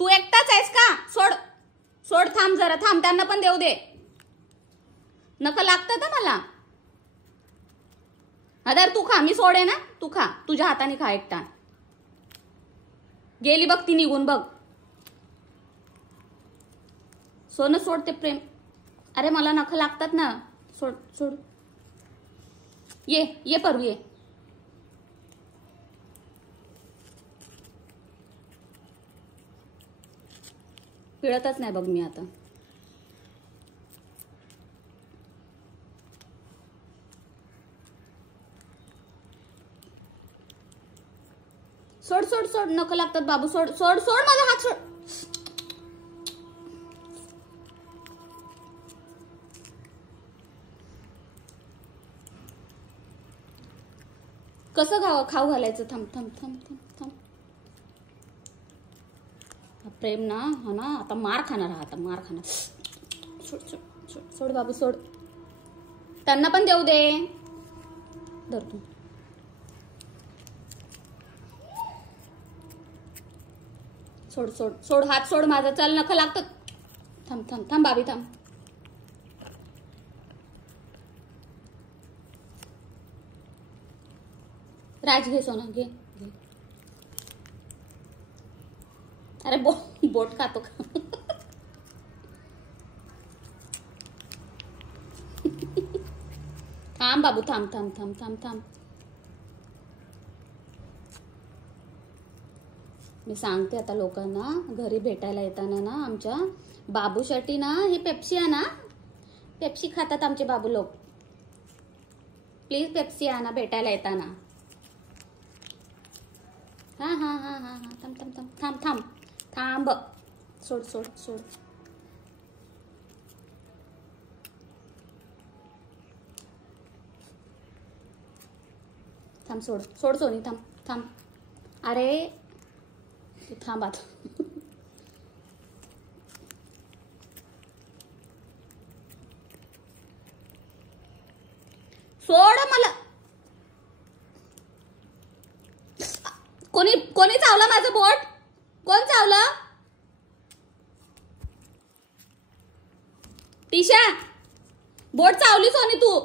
तू एकटाच आहेस का? सोड सोड, थांब जरा, थांब, त्यांना पण देऊ दे. नका लागतं ना मला. अदर तू खा, मी सोडे ना, तू खा, तुझ्या हाताने खा एकटा. गेली बघ ती निघून बघ. सोनं सोड ते प्रेम. अरे मला नख लागतात ना. सोड सोड. ये ये परू ये. पिळतच नाही बघ मी आता. सोड सोड सोड, नख लागतात बाबू. सोड सोड सोड, माझा हात सोड. कसं खाऊ घालायचं? थांब थांब थांब थांब थांब. प्रेम ना, हा ना, आता मार खाणार हा, आता मार खाणार. सोड सोड सोड सोड बाबू सोड. त्यांना पण देऊ दे. धर तू. सोड सोड सोड, हात सोड माझा. चल, नख लागतं. थांब थांब थांब बाबी थांब. राज घे सोना, घे. अरे बोट खातो का? थांब बाबू, थांब थांब थांब थांब थांब. मी सांगते आता लोकांना, घरी भेटायला येताना ना आमच्या बाबूसाठी ना ही पेप्सी आणा. पेप्सी खातात आमचे बाबू लोक. प्लीज पेप्सी आणा भेटायला येताना. हा हा हा हा हा, थांब थांब थांब थांब थांब थांब. सोड सोड सोड. थांब, सोड सोड सोनी, थांब थांब. अरे तू थांब आता. सोड मला. कोणी कोणी चावलं माझं बोट? कोण चावलं? टिशा, बोट चावली सोनी तू.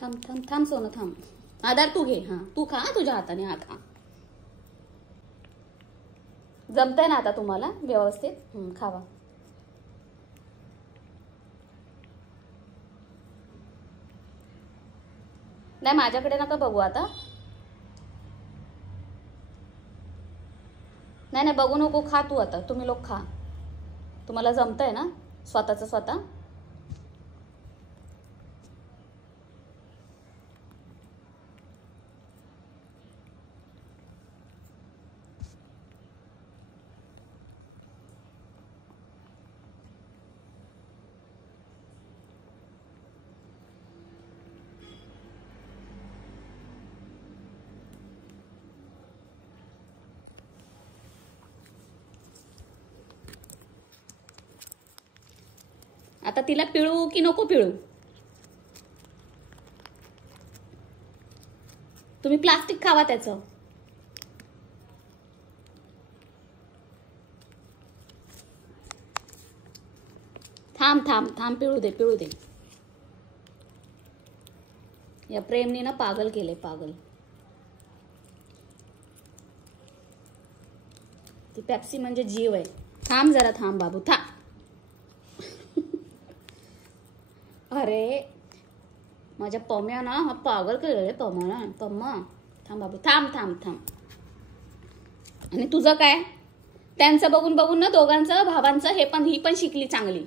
थांब थांब थांब सोनं, थांब. आधार तू घे. हा तू खा, तुझ्या हाताने हा खा. जमतंय ना आता तुम्हाला व्यवस्थित? खावा. नाही, माझ्याकडे नका बघू आता. नाही नाही, बघू नको, खा तू आता. तुम्ही लोक खा. तुम्हाला जमतंय ना स्वतःच स्वतः? आता तिला पिळू की नको पिळू? तुम्ही प्लास्टिक खावा त्याचं. थांब थांब थांब, पिळू दे पिळू दे. या प्रेमने ना पागल केले, पागल. ती पेप्सी म्हणजे जीव आहे. थांब जरा, थांब बाबू, थांब. अरे माझ्या पम्या ना हा पागल केलेलं. पम्मा थांब बाबू, थांब थांब थांब. आणि तुझं काय? त्यांचं बघून बघून ना दोघांचं, भावांचं, ही पण शिकली चांगली.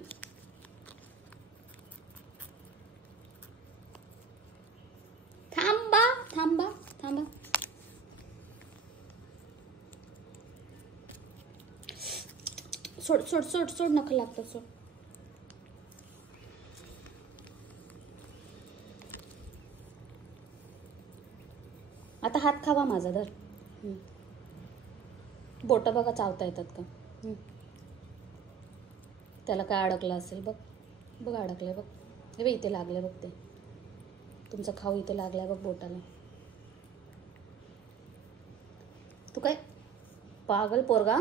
थांबा थांबा थांबा. सोड सोड सोड सोड, नख लागतं. सोड. आता हात खावा माझा. धर. बोट बघा चावता येतात का? त्याला काय अडकलं असेल बघ. बघ अडकलंय बघ. हे बघ इथे लागलंय बघ. ते तुमचा खाऊ इथे लागलाय बघ बोटाला. तू काय पागल पोरगा.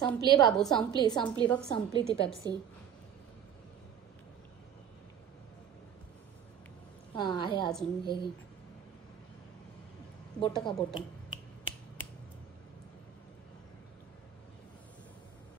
संपली बाबू, संपली बघ. संपली ती पेप्सी. हां आहे अजून. हे घे बोट का बोट.